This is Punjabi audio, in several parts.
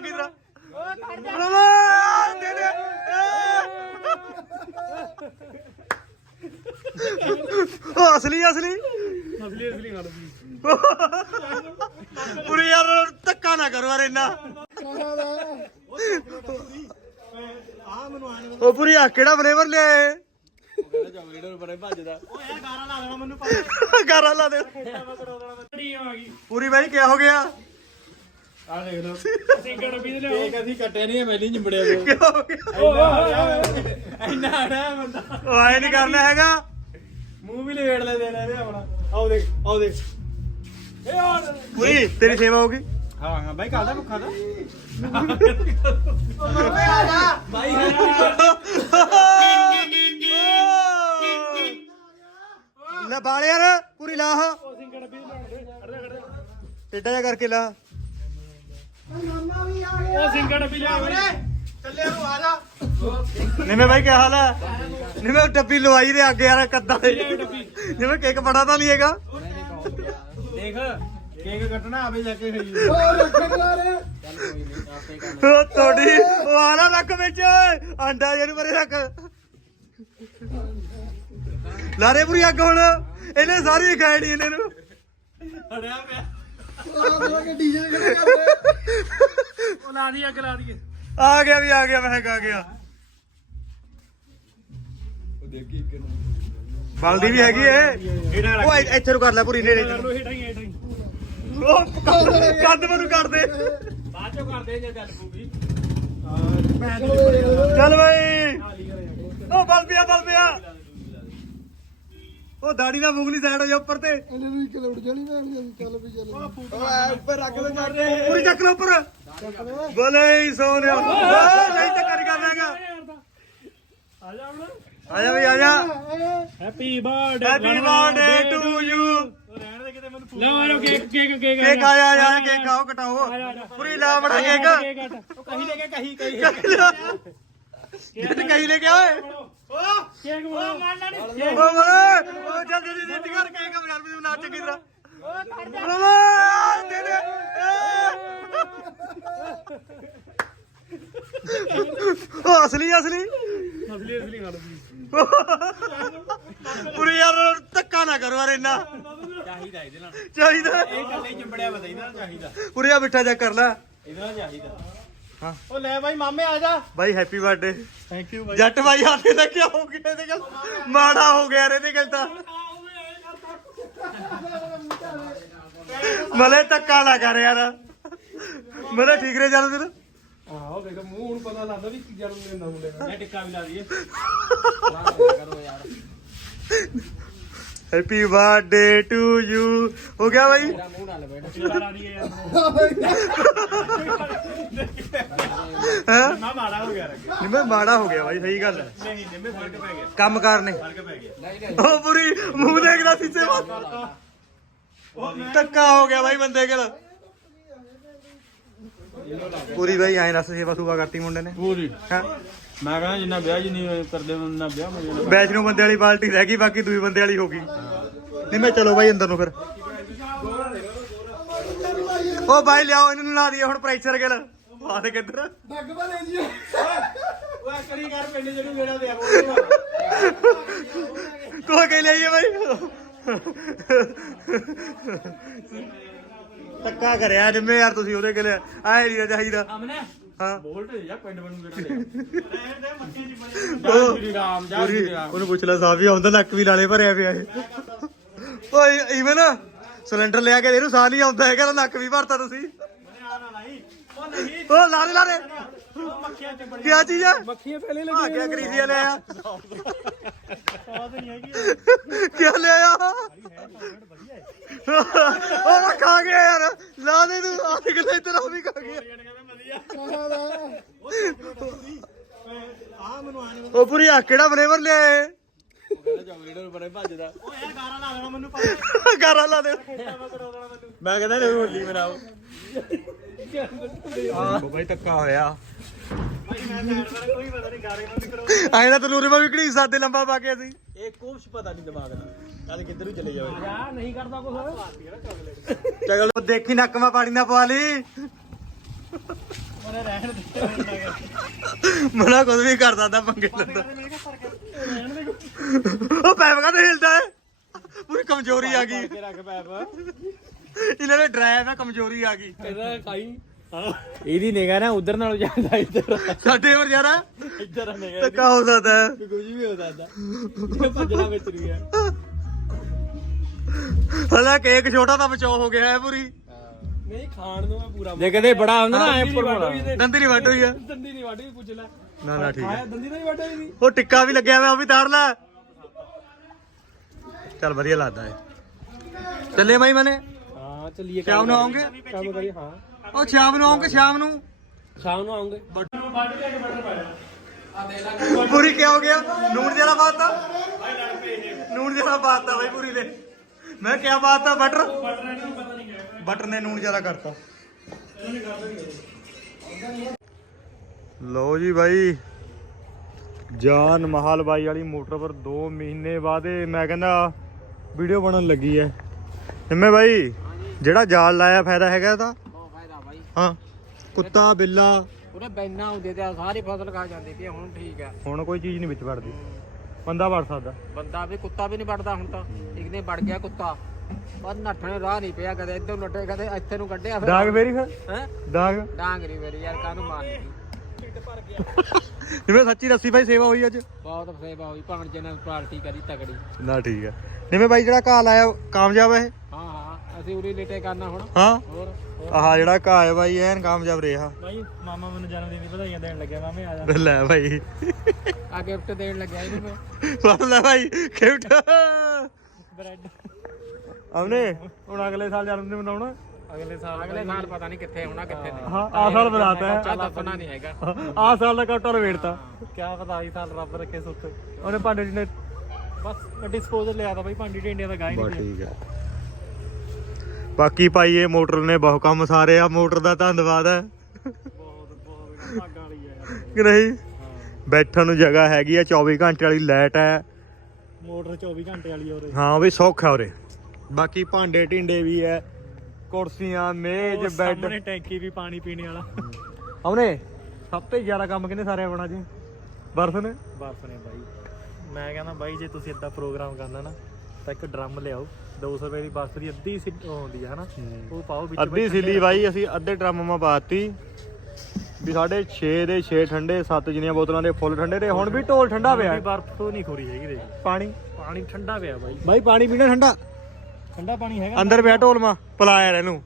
ਚੰਗੀ ਤਰ੍ਹਾਂ ਬਰਾਬਰ! ਦੇ ਦੇ ਉਹ ਅਸਲੀ ਅਸਲੀ? ਅਸਲੀ ਅਸਲੀ ਗੱਲ ਸੀ ਯਾਰ, ਧੱਕਾ ਨਾ ਕਰੋ ਯਾਰ ਇੰਨਾ। ਉਹ ਪੂਰੀ ਆ ਕਿਹੜਾ ਫਲੇਵਰ ਲਿਆਏ ਚਾਕਲੇਟ ਬੜੇ ਭੱਜਦਾ ਓਏ ਇਹ? ਗਾਰਾ ਲਾ ਦੇਣਾ ਮੈਨੂੰ ਗਾਰਾ ਲਾ ਦੇ। ਪੂਰੀ ਬਾਈ, ਕਿਆ ਹੋ ਗਿਆ? ਆ ਦੇਖ ਲਓ। ਅਸੀਂ ਗੜਬੀ ਦੇ ਲਿਓ ਕੇਕ ਅਸੀਂ ਕੱਟੇ ਨਹੀਂ ਮੈਂ ਨਹੀਂ ਚਿੰਬੜਿਆ ਕਿਆ ਹੋ ਗਿਆ ਇੰਨਾ ਆੜਾ ਬੰਦਾ। ਉਹ ਆਏ ਨਹੀਂ ਕਰਨਾ ਹੈਗਾ। ਮੂੰਹ ਵੀ ਲੇੜ ਲੈ ਦੇਣਾ ਇਹਦੇ ਆਪਣਾ। ਆਓ ਦੇਖ ਆਓ ਦੇਖ। ਇਹ ਆੜ ਪੂਰੀ ਤੇਰੀ ਸੇਵਾ ਹੋ ਗਈ? ਹਾਂ ਹਾਂ ਬਾਈ ਕਾਹਦਾ ਭੁੱਖਾ ਦਾ ਬਾਈ ਲੈ ਬਾਲ ਯਾਰ ਪੂਰੀ ਲਾਹ ਟੇਡਾ ਜਿਹਾ ਕਰਕੇ ਲਾ। ਉਹ ਸਿੰਗੜ ਵੀ ਲਿਆ ਚੱਲੇ ਨੂੰ ਆ ਜਾ। ਨਿੰਮੇ ਬਾਈ ਕੀ ਹਾਲ ਹੈ? ਨਿੰਮੇ ਡੱਬੀ ਲਵਾਈ ਦੇ ਅੱਗੇ ਯਾਰ ਕੱਦਾ ਦੇ ਨਿੰਮੇ ਕੇਕ ਬੜਾ ਤਾਂ ਨਹੀਂ ਹੈਗਾ। ਦੇਖ ਕੇਕ ਕੱਟਣਾ ਆਵੇ ਜਾ ਕੇ ਖਾਈਏ ਉਹ ਤੁਹਾਡੀ ਉਹ ਆਲਾ ਰੱਖ ਵਿੱਚ ਓਏ। ਆਂਡਾ ਜਿਹਨੂੰ ਮਰੇ ਰੱਖ। ਲਾਰੇ ਪੂਰੀ ਅੱਗ ਹੁਣ। ਇਹਨੇ ਸਾਰੀ ਖਾਣੀ ਇਹਨਾਂ ਨੂੰ। ਅੜਿਆ ਪਿਆ। ਉਹ ਲਾ ਦੀ ਅੱਗ ਲਾ ਦੀ ਆ ਗਿਆ ਵੀ, ਆ ਗਿਆ, ਮੈਂ ਆ ਗਿਆ। ਬਲਦੀ ਵੀ ਹੈਗੀ ਏ। ਉਹ ਇ- ਇੱਥੇ ਨੂੰ ਕਰ ਲੈ ਪੂਰੀ, ਨੇੜੇ ਕਰ ਹੇਠਾਂ ਹੀ ਹੇਠਾਂ ਹੀ ਉਹ ਕੰਧ- ਕੰਧ ਮੈਨੂੰ ਕਰ ਦੇ। ਬਾਅਦ ਚੋਂ ਕਰਦੇ ਜੇ ਗੱਲ ਪੂਗੀ ਚੱਲ ਬਈ। ਉਹ ਬਲ ਪਿਆ ਬਲ ਉਹ ਦਾੜੀ ਦਾ ਮੁਗਲੀ ਸਾਈਡ ਹੋ ਜਾ ਉੱਪਰ ਤੇ। ਉੱਪਰ ਰੱਖ ਲੈ ਕਰ ਰਹੇ ਪੂਰੀ ਚੱਕ ਲਓ ਉੱਪਰ। ਬਲੇ ਹੀ ਸੋਨਿਆ ਓਏ, ਨਹੀਂ ਤਾਂ ਕਰ ਕਰਨਾਗਾ ਆ ਜਾ ਹੁਣ ਆ ਜਾ। ਬਈ ਆ ਜਾ happy birthday happy birthday to you ਰਹਿਣ ਦੇ ਕਿਤੇ ਮੈਨੂੰ ਲਓ ਆਲੋ ਕੇਕ ਕੇਕ ਕੇਕ ਕੇਕ ਆਇਆ ਆ ਕੇਕ ਖਾਓ ਕਟਾਓ। ਪੂਰੀ ਲਾ ਬੜਾ ਕੇਕ ਉਹ ਕਹੀ ਲੈ ਕੇ ਕਹੀ ਕਹੀ ਜਿੱਤ ਕਹੀ ਲੈ ਕੇ ਓਏ? ਕੇਕ ਉਹ ਮਾਰਨਾ ਨਹੀਂ ਉਹ ਬੋਲੇ ਉਹ ਚੱਲ ਜਲਦੀ ਜਲਦੀ ਕਰ ਕੇਕ ਯਾਰ ਮੈਨੂੰ ਨਾ ਚੰਗੀ ਤਰ੍ਹਾਂ ਬਰਾਬਰ ਦੇ ਦੇ। ਉਹ ਅਸਲੀ ਅਸਲੀ। ਅਸਲੀ ਅਸਲੀ ਗੱਲ ਪੂਰੀ ਯਾਰ ਧੱਕਾ ਨਾ ਕਰੋ ਯਾਰ ਇੰਨਾ। ਚਾਹੀਦਾ ਇਹਦੇ ਨਾਲ। ਚਾਹੀਦਾ। ਇਹ ਗੱਲ ਹੀ ਚਿੰਬੜਿਆ ਇਹਦੇ ਨਾਲ ਚਾਹੀਦਾ। ਪੂਰੀ ਆ ਮਿੱਠਾ ਜਾ ਕਰ ਲੈ। ਇਹਦੇ ਨਾਲ ਚਾਹੀਦਾ। ਹਾਂ। ਉਹ ਲੈ ਬਾਈ ਮਾਮੇ ਆ ਜਾ ਬਾਈ ਹੈਪੀ ਬਰਥਡੇ ਥੈਂਕ ਯੂ ਜੱਟ ਬਾਈ ਆਤੇ ਦਾ ਕੀ ਹੋ ਗਿਆ ਇਹਦੇ ਗੱਲ ਮਾੜਾ ਹੋ ਗਿਆ ਯਾਰ ਇਹਦੇ ਗੱਲ ਤਾਂ ਮਲੇ ਧੱਕਾ ਨਾ ਕਰ ਯਾਰ ਮਲੇ ਠੀਕ ਰੇ ਚੱਲ ਫਿਰ ਆਹੋ ਵੇਖ ਮੂੰਹ ਹੁਣ ਪਤਾ ਲੱਗਦਾ ਵੀ ਕੀ ਜਨਮ ਦਿਨ ਦਾ ਮੁੰਡੇ ਦਾ। ਮੈਂ ਟਿੱਕਾ ਵੀ ਲਾ ਦਈਏ। ਕਰੋ ਯਾਰ ਹੈਪੀ ਬਰਥਡੇ ਟੂ ਯੂ ਹੋ ਗਿਆ ਬਾਈ। ਹੈ? ਮਾ ਮਾੜਾ ਹੋ ਗਿਆ ਰੇ ਨਿੰਮੇ ਮਾੜਾ ਹੋ ਗਿਆ ਬਾਈ ਸਹੀ ਗੱਲ ਹੈ। ਨਹੀਂ ਨਿੰਮੇ ਫ਼ਰਕ ਪੈ ਗਿਆ। ਕੰਮ ਫ਼ਰਕ ਪੈ ਗਿਆ। ਉਹ ਪੂਰੀ ਮੂੰਹ ਦੇਖਦਾ ਸੀਸੇ ਵੱਲ। ਧੱਕਾ ਹੋ ਗਿਆ ਬਾਈ ਬੰਦੇ ਕੋਲ। ਪੂਰੀ ਬਾਈ ਐਂ ਦੱਸ ਸੇਵਾ ਸੂਵਾ ਕਰਤੀ ਮੁੰਡੇ ਨੇ। ਪੂਰੀ। ਹੈਂ? ਮੈਂ ਕਹਿੰਦਾ ਜਿੰਨਾ ਵਿਆਹ ਜੀ ਨਹੀਂ ਕਰਦੇ ਉਹਨਾਂ ਵਿਆਹ ਜਾਣਾ। ਬੈਚ ਨੂੰ ਬੰਦੇ ਵਾਲੀ ਬਾਲਟੀ ਰਹਿ ਗਈ ਬਾਕੀ ਦੂਈ ਬੰਦੇ ਵਾਲੀ ਹੋ ਗਈ। ਨਹੀਂ ਮੈਂ ਚਲੋ ਬਾਈ ਅੰਦਰ ਨੂੰ ਫਿਰ। ਉਹ ਬਾਈ ਲਿਆਓ ਇਹਨਾਂ ਨੂੰ ਲਾ ਦਈਏ ਹੁਣ ਪ੍ਰੈਸ਼ਰ ਗਿਲ ਬਾਤ ਕਿੱਧਰ? ਉਹ ਕਰੀ ਕਰ ਪਿੰਡ ਜਿਹਨੂੰ ਮੇਰਾ ਦੇ ਕੋ ਕੇ ਲਈਏ ਬਾਈ? ਧੱਕਾ ਕਰਿਆ ਜਿੰਮੇ ਯਾਰ ਤੁਸੀਂ ਉਹਦੇ ਕੋਲ ਆਏ ਨਹੀਂ ਚਾਹੀਦਾ। ਹਾਂ। ਬੋਲਟ ਜਾ ਪਿੰਡ ਬਣੂ ਕਿਹੜਾ ਰਹਿਣ ਦੇ ਮੱਕੀ ਦੀ। ਬਣੀ ਉਹ ਜੈ ਸ਼੍ਰੀ ਰਾਮ ਜੈ ਸ਼੍ਰੀ ਰਾਮ ਉਹਨੂੰ ਪੁੱਛ ਲੈ ਸਾਫੀ ਆਉਂਦਾ ਨੱਕ ਵੀ ਨਾਲੇ ਭਰਿਆ ਪਿਆ ਇਹ। ਓਏ ਇਵਨ ਸਿਲੰਡਰ ਲਿਆ ਕੇ ਇਹਨੂੰ ਸਾਹ ਨਹੀਂ ਆਉਂਦਾ ਹੈਗਾ ਤਾਂ ਨੱਕ ਵੀ ਭਰਤਾ ਤੁਸੀਂ। ਲਾਈ ਉਹ ਨਹੀਂ ਉਹ ਲਾ ਦੇ ਲਾ ਦੇ। ਉਹ ਮੱਖੀਆਂ ਚ ਬੜੀ ਕੀ ਚੀਜ਼ ਮੱਖੀਆਂ ਪਹਿਲੇ ਆ। ਗਿਆ ਗਰੀਸੀਆ ਲੈ ਆ। ਸਵਾਦ ਨਹੀਂ ਹੈਗੀ ਕੀ ਲੈ ਆ? ਉਹ ਤਾਂ ਖਾ ਗਿਆ ਯਾਰ। ਲਾ ਦੇ ਤੂੰ ਆ ਦੇਖ ਲੈ ਇਧਰ ਉਹ ਵੀ ਖਾ ਗਿਆ। ਆ ਮੈਨੂੰ ਆਣ ਉਹ ਪੂਰੀ ਆ ਕਿਹੜਾ ਫਲੇਵਰ ਲਿਆਏ ਕਹਿੰਦਾ ਚਾਕਲੇਟ ਬੜੇ ਭੱਜਦਾ ਉਹ ਇਹ ਗਾਰਾ ਲਾ ਦੇਣਾ ਮੈਨੂੰ ਪਤਾ ਗਾਰਾ ਲਾ ਦੇ ਮੈਂ ਕਰਵਾ ਦੇਣਾ। ਮੈਨੂੰ ਮੈਂ ਕਹਿੰਦਾ ਇਹ ਹੋਲੀ ਮਨਾਓ ਬਾਈ ਧੱਕਾ ਹੋਇਆ। ਭਾਈ ਮੈਂ ਤਾਂ ਕੋਈ ਪਤਾ ਨਹੀਂ ਗਾਰੇ ਮੈਨੂੰ ਕਰੋ ਆਏ ਨਾ ਤਨੂਰੇ ਮਾ ਵਿਕੜੀ ਸਾਦੇ ਲੰਬਾ ਪਾ ਕੇ ਅਸੀਂ। ਇਹ ਕੁਛ ਪਤਾ ਨਹੀਂ ਦਿਮਾਗ ਦਾ। ਕੱਲ ਕਿੱਧਰ ਨੂੰ ਚਲੇ ਜਾਵੇ ਯਾਰ ਨਹੀਂ ਕਰਦਾ ਕੁਛ। ਚਗਲ ਦੇਖੀ ਨੱਕ ਮਾ ਪਾਣੀ ਨਾ ਪਵਾ ਲਈ। ਮਨੇ ਰਹਿਣ ਕੁਝ ਵੀ ਕਰ ਸਕਦਾ ਪੰਗੇ ਲੈਂਦਾ। ਉਹ ਪੈਪ ਕਾ ਹਿਲਦਾ ਹੈ? ਪੂਰੀ ਕਮਜ਼ੋਰੀ ਆ ਗਈ। ਕੇ ਰੱਖ ਪੈਪ। ਇਹਨਾਂ ਦੇ ਡਰਾਈਵ ਹੈ ਕਮਜ਼ੋਰੀ ਆ ਗਈ। ਇਹਦਾ ਖਾਈ। ਇਹਦੀ ਨਿਗਾ ਨਾ ਉਧਰ ਨਾਲੋਂ ਜ਼ਿਆਦਾ ਇੱਧਰ ਸਾਡੇ ਹੋਰ ਯਾਰ ਇੱਧਰ ਨਿਗਾ ਧੱਕਾ ਹੋ ਸਕਦਾ ਹੈ। ਕੁਝ ਵੀ ਹੋ ਸਕਦਾ। ਇਹ ਭੱਜਣਾ ਵਿੱਚ ਨਹੀਂ ਹੈ। ਹਲਾ ਕੇਕ ਛੋਟਾ ਤਾਂ ਬਚਾਓ ਹੋ ਗਿਆ ਹੈ ਪੂਰੀ। ਨਹੀਂ ਖਾਣ ਨੂੰ ਮੈਂ ਪੂਰਾ ਜੇ ਕਦੇ ਬੜਾ ਹੁੰਦਾ ਨਾ ਐ ਦੰਦੀ ਨਹੀਂ ਵੱਟ ਹੋਈ ਆ। ਦੰਦੀ ਨਹੀਂ ਵਾਢੀ ਪੁੱਛ ਲੈ। ਨਾ ਨਾ ਠੀਕ ਹੈ ਆਇਆ ਦੰਦੀ ਨਹੀਂ ਵਾਢੀ ਦੀ ਉਹ ਟਿੱਕਾ ਵੀ ਲੱਗਿਆ ਹੋਇਆ ਉਹ ਵੀ ਤਾਰ ਲੈ। ਚੱਲ ਵਧੀਆ ਲੱਗਦਾ ਹੈ ਚੱਲੇ ਮਾਈ ਮਨੇ। ਹਾਂ ਚੱਲੀਏ ਸ਼ਾਮ ਨੂੰ ਆਉਂਗੇ? ਕੰਮ ਕਰੀ ਹਾਂ। ਉਹ ਸ਼ਾਮ ਨੂੰ ਆਉਂਗੇ ਸ਼ਾਮ ਨੂੰ? ਸ਼ਾਮ ਨੂੰ ਆਉਂਗੇ। ਪੂਰੀ ਕੀ ਹੋ ਗਿਆ? ਨੂਨ ਜਰਾ ਬਾਤ ਤਾਂ ਨੂਨ ਜਰਾ ਬਾਤ ਤਾਂ ਬਾਈ ਪੂਰੀ ਦੇ। ਮੈਂ ਕਿਆ ਬਾਤ ਤਾਂ ਬਟਰ ਬਟਰ ਨੇ ਨੂਨ ਜਰਾ ਕਰਤਾ। ਲੋ ਜੀ ਬਾਈ। ਜਾਨ ਮਹਾਲ ਬਾਈ ਵਾਲੀ ਮੋਟਰ ਪਰ 2 ਮਹੀਨੇ ਬਾਅਦ ਇਹ ਮੈਂ ਕਹਿੰਦਾ ਵੀਡੀਓ ਬਣਨ ਲੱਗੀ ਐ ਨਿੰਮੇ ਬਾਈ। ਜਿਹੜਾ ਜਾਲ ਲਾਇਆ ਫਾਇਦਾ ਹੈਗਾ ਇਹਦਾ? ਬਹੁਤ ਫਾਇਦਾ ਬਾਈ। ਹਾਂ। ਕੁੱਤਾ ਬਿੱਲਾ। ਉਹਨੇ ਬੈਨਾ ਹੁੰਦੇ ਤੇ ਸਾਰੀ ਫਸਲ ਖਾ ਜਾਂਦੀ ਤੇ ਹੁਣ ਠੀਕ ਹੈ ਹੁਣ ਕੋਈ ਚੀਜ਼ ਨਹੀਂ ਵਿੱਚ ਵੜਦੀ। ਬੰਦਾ ਵੜ ਸਕਦਾ। ਬੰਦਾ ਵੀ ਕੁੱਤਾ ਵੀ ਨਹੀਂ ਵੜਦਾ ਹੁਣ ਤਾਂ। ਇੱਕ ਦਿਨ ਵੜ ਗਿਆ ਕੁੱਤਾ। ਪਰ ਨੱਠਣੇ ਰਾਹ ਨਹੀਂ ਪਿਆ ਕਦੇ। ਇੱਧਰ ਨੱਟੇ ਕਦੇ ਇੱਥੇ ਨੂੰ ਕੱਢਿਆ ਫਿਰ। ਦਾਗ ਫੇਰੀ ਫਿਰ? ਹੈ? ਦਾਗ? ਡਾਂਗਰੀ ਮੇਰੀ ਯਾਰ ਕਾਹਨੂੰ ਮਾਰਨੀ। ਜਿਵੇਂ ਸੱਚੀ ਰੱਸੀ ਭਾਈ ਸੇਵਾ ਹੋਈ ਅੱਜ। ਬਹੁਤ ਸੇਵਾ ਹੋਈ। ਭਾਣ ਜੀ ਨੇ ਪਾਰਟੀ ਕਰੀ ਤਗੜੀ। ਨਾ ਠੀਕ ਹੈ ਜਿਵੇਂ ਬਾਈ ਜਿਹੜਾ ਘਾਹ ਲਾਇਆ ਕਾਮਯਾਬ? ਹਾਂ ਹਾਂ। ਅਸੀਂ ਉਰੀ ਲੇਟੇ ਕਰਨਾ ਹੁਣ। ਹਾਂ? ਹੋਰ ਆਹ ਜਿਹੜਾ ਹੈ ਬਾਈ ਐਨ ਕਾਮਯਾਬ ਰਿਹਾ। ਬਾਈ ਮਾਮਾ ਮੈਨੂੰ ਜਨਮ ਦਿਨ ਦੀ ਵਧਾਈਆਂ ਦੇਣ ਲੱਗਿਆ ਮਾਮੇ ਆ ਜਾ। ਲੈ ਬਾਈ। ਆ ਗਿਫਟ ਦੇਣ ਲੱਗਿਆ ਇਹਨੂੰ ਮੈਂ। ਫੜ ਲੈ ਬਾਈ ਗਿਫਟ ਬ੍ਰੈਡ ਆਉਨੇ ਹੁਣ ਅਗਲੇ ਸਾਲ ਜਨਮ ਦਿਨ ਮਨਾਉਣਾ। ਅਗਲੇ ਸਾਲ ਅਗਲੇ ਸਾਲ ਪਤਾ ਨਹੀਂ ਕਿੱਥੇ ਹੋਣਾ ਕਿੱਥੇ ਨਹੀਂ। ਹਾਂ ਆ ਸਾਲ ਬਣਾਤਾ ਹੈ। ਚੱਲ ਦੱਸਣਾ ਨਹੀਂ ਹੈਗਾ। ਆ ਸਾਲ ਦਾ ਕਾਟਾ ਰਵੇੜਤਾ ਕੀ ਪਤਾ ਇਹ ਸਾਲ ਰੱਬ ਰੱਖੇ ਸੁੱਖ। ਉਹਨੇ ਭਾਂਡੇ ਜਿਹਨੇ ਬਸ ਡਿਸਪੋਜ਼ਲ ਲਿਆ ਤਾਂ ਬਾਈ ਭਾਂਡੀ ਢੇਂਡਿਆਂ ਦਾ ਗਾਇ ਬਸ ਠੀਕ ਹੈ। ਬਾਕੀ ਭਾਈ ਇਹ ਮੋਟਰ ਨੇ ਬਹੁਤ ਕੰਮ ਸਾਰੇ ਆ ਮੋਟਰ ਦਾ ਧੰਨਵਾਦ ਹੈ। ਬਹੁਤ ਬਹੁਤ ਭਾਗ ਵਾਲੀ ਹੈ ਯਾਰ ਕਿ ਨਹੀਂ? ਹਾਂ ਬੈਠਣ ਨੂੰ ਜਗ੍ਹਾ ਹੈਗੀ ਆ 24 ਘੰਟੇ ਵਾਲੀ ਲਾਈਟ ਹੈ। ਮੋਟਰ 24 ਘੰਟੇ ਵਾਲੀ ਔਰ ਹਾਂ ਵੀ ਸੌਖਾ ਉਰੇ। ਬਾਕੀ ਭਾਂਡੇ ਢਿੰਡੇ ਵੀ ਐ ਕੁਰਸੀਆਂ ਮੇਜ਼ ਬੈੱਡ। ਸਾਹਮਣੇ ਟੈਂਕੀ ਵੀ ਪਾਣੀ ਪੀਣੇ ਵਾਲਾ। ਆਉਨੇ ਸਭ ਤੋਂ ਜ਼ਿਆਦਾ ਕੰਮ ਕਿੰਨੇ ਸਾਰੇ ਆਪਣਾ ਜੀ? ਬਰਫ ਨੇ? ਬਰਫ ਨੇ ਬਾਈ। ਮੈਂ ਕਹਿੰਦਾ ਬਾਈ ਜੇ ਤੁਸੀਂ ਇਦਾਂ ਪ੍ਰੋਗਰਾਮ ਕਰਨਾ ਨਾ ਤਾਂ ਇੱਕ ਡਰਮ ਲਿਆਓ। 200 ਰੁਪਏ ਦੀ ਬਰਫ ਦੀ ਅੱਧੀ ਸੀ ਉਹ ਹੁੰਦੀ ਹੈ ਹਨਾ? ਉਹ ਪਾਓ ਵਿੱਚ ਅੱਧੀ ਸਿੱਲੀ ਬਾਈ ਅਸੀਂ ਅੱਧੇ ਡਰਮ ਮਾ ਪਾਤੀ। ਵੀ ਸਾਡੇ 6 ਦੇ 6 ਠੰਡੇ 7 ਜਿੰਨੀਆਂ ਬੋਤਲਾਂ ਦੇ ਫੁੱਲ ਠੰਡੇ ਤੇ ਹੁਣ ਵੀ ਢੋਲ ਠੰਡਾ ਪਿਆ। ਹੈ। ਬਰਫ ਤੋਂ ਨਹੀਂ ਖੋਰੀ ਹੈਗੀ ਦੇ ਪਾਣੀ? ਪਾਣੀ ਠੰਡਾ ਪਿਆ ਬਾਈ। ਬਾਈ ਪਾਣੀ ਪੀਣਾ ਠੰਡਾ? ਠੰਡਾ ਪਾਣੀ ਹੈਗਾ। ਅੰਦਰ ਪਿਆ ਢੋਲ ਮਾ ਪਲਾ ਯਾਰ ਇਹਨੂੰ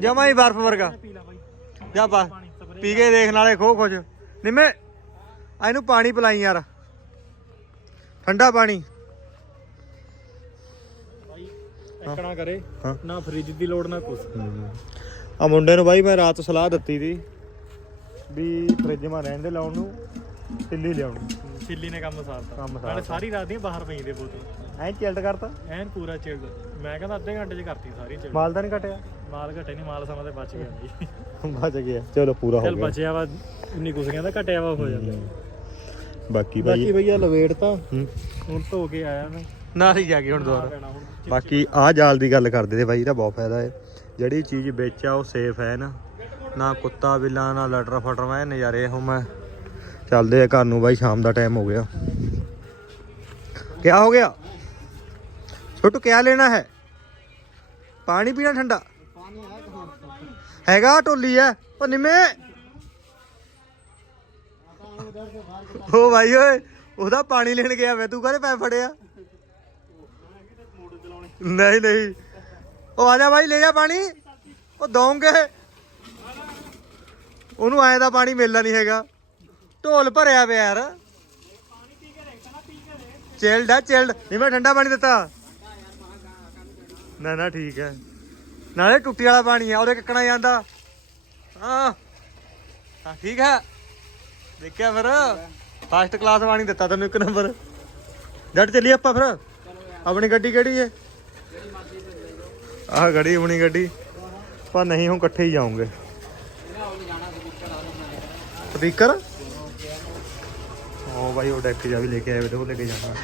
ਜਮਾ ਹੀ ਬਰਫ ਵਰਗਾ। ਪੀ ਲੈ ਬਾਈ। ਜਾ ਬਾ ਪਾਣੀ ਸਪਰੇ ਪੀ ਕੇ ਦੇਖ ਨਾਲੇ ਖੋ ਖੁਸ਼। ਨਿੰਮੇ ਆ ਇਹਨੂੰ ਪਾਣੀ ਪਿਲਾਈ ਯਾਰ। ਠੰਡਾ ਪਾਣੀ। ਇੱਕਣਾ ਕਰੇ ਹਾਂ। ਨਾ ਫ੍ਰਿਜ ਦੀ ਲੋੜ ਨਾ ਕੁਛ। ਆ ਮੁੰਡੇ ਨੂੰ ਬਾਈ ਮੈਂ ਰਾਤ ਸਲਾਹ ਦਿੱਤੀ ਸੀ ਵੀ ਫ੍ਰਿਜ ਮਾ ਰਹਿਣ ਦੇ ਲਾਉਣ ਨੂੰ ਦਿੱਲੀ ਲਿਆਉਣ ਛਿੱਲੀ ਨੇ ਕੰਮ ਸਾਰਤਾ। ਕੰਮ ਨਾਲੇ। ਸਾਰੀ ਰਾਤ ਦੀਆਂ ਬਾਹਰ ਪਈ ਦੇ ਬੋਤਲ। ਐਂ ਚਿਲਡ ਕਰਤਾ? ਐਨ ਪੂਰਾ ਚਿਲਡ। ਮੈਂ ਕਹਿੰਦਾ ਅੱਧੇ ਘੰਟੇ ਚ ਕਰਤੀ ਸਾਰੀ ਚਿਲਡ। ਮਾਲ ਤਾਂ ਨਹੀਂ ਘਟਿਆ? ਮਾਲ ਘਟੇ ਨਹੀਂ ਮਾਲ ਸਮਾਂ ਤੇ ਬਚ ਗਿਆ ਬਾਈ। ਬਚ ਗਿਆ। ਚਲੋ ਪੂਰਾ ਹੋ ਚੱਲ ਗਿਆ। ਬਚਿਆ ਵਾ ਉਨੀ ਕੁਛ ਕਹਿੰਦਾ ਘਟਿਆ ਵਾ ਹੋ ਜਾਂਦਾ। ਬਾਕੀ ਬਾਕੀ ਬਾਈ ਭਈਆ ਲਵੇੜ ਤਾਂ ਹੂੰ। ਹੁਣ ਧੋ ਕੇ ਆਇਆ ਮੈਂ। ਨਾਲ ਹੀ ਜਾ ਕੇ ਹੁਣ ਦੁਬਾਰਾ। ਬਾਕੀ ਆ ਜਾਲ ਦੀ ਗੱਲ ਕਰਦੇ ਤੇ ਬਾਈ ਇਹਦਾ ਬਹੁਤ ਫਾਇਦਾ ਹੈ। ਜਿਹੜੀ ਚੀਜ਼ ਵਿੱਚ ਆ ਉਹ ਸੇਫ ਹੈ ਨਾ। ਨਾ ਕੁੱਤਾ ਬਿੱਲਾ ਨਾ ਲਟਰ ਫਟਰ ਮੈਂ ਨਜ਼ਾਰੇ ਹੁਣ ਮੈਂ ਚੱਲਦੇ ਆ ਘਰ ਨੂੰ ਬਾਈ ਸ਼ਾਮ ਦਾ ਟਾਈਮ ਹੋ ਗਿਆ। ਕਿਆ ਹੋ ਗਿਆ? ਛੋਟੂ ਕਿਆ ਲੈਣਾ ਹੈ? ਪਾਣੀ ਪੀਣਾ ਠੰਡਾ? ਹੈਗਾ ਟੋਲੀ ਐ ਉਹ ਨਿਮੇ। ਉਹ ਬਾਈ ਓਏ ਉਹਦਾ ਪਾਣੀ ਲੈਣ ਗਿਆ ਵੇ ਤੂੰ ਕਹਦੇ ਪੈ ਫੜਿਆ? ਨਹੀਂ ਨਹੀਂ। ਉਹ ਆ ਜਾ ਭਾਈ ਲੈ ਜਾ ਪਾਣੀ। ਉਹ ਦਊਂਗੇ। ਉਹਨੂੰ ਆਏ ਦਾ ਪਾਣੀ ਮਿਲਣਾ ਨਹੀਂ ਹੈਗਾ। ਢੋਲ ਭਰਿਆ ਪਿਆ ਯਾਰ। ਚਿਲਡ ਆ, ਚਿਲਡ। ਨਹੀਂ, ਮੈਂ ਠੰਡਾ ਪਾਣੀ ਦਿੱਤਾ। ਨਾ ਨਾ, ਠੀਕ ਹੈ। ਨਾਲੇ ਟੁੱਟੀ ਵਾਲਾ ਪਾਣੀ ਆ, ਉਹਦੇ ਕਿੱਕਣਾ ਜਾਂਦਾ। ਹਾਂ। ਹਾਂ, ਠੀਕ ਹੈ। ਦੇਖਿਆ ਫਿਰ। ਫਸਟ ਕਲਾਸ ਪਾਣੀ ਦਿੱਤਾ ਤੈਨੂੰ ਇੱਕ ਨੰਬਰ ਜੱਟ ਚੱਲੀ ਆਪਾਂ ਫਿਰ। ਆਪਣੀ ਗੱਡੀ ਕਿਹੜੀ ਹੈ? ਆਹ ਗੱਡੀ ਆਪਣੀ ਗੱਡੀ। ਪਰ ਨਹੀਂ, ਹੁਣ ਇਕੱਠੇ ਹੀ ਜਾਉਂਗੇ ਸਪੀਕਰ? ਉਹ ਭਾਈ ਉਹ ਡੈਕ ਜਾ ਵੀ ਲੈ ਕੇ ਆਏ ਵੇ, ਤੇ ਉਹ ਲੈ ਕੇ ਜਾਣਾ।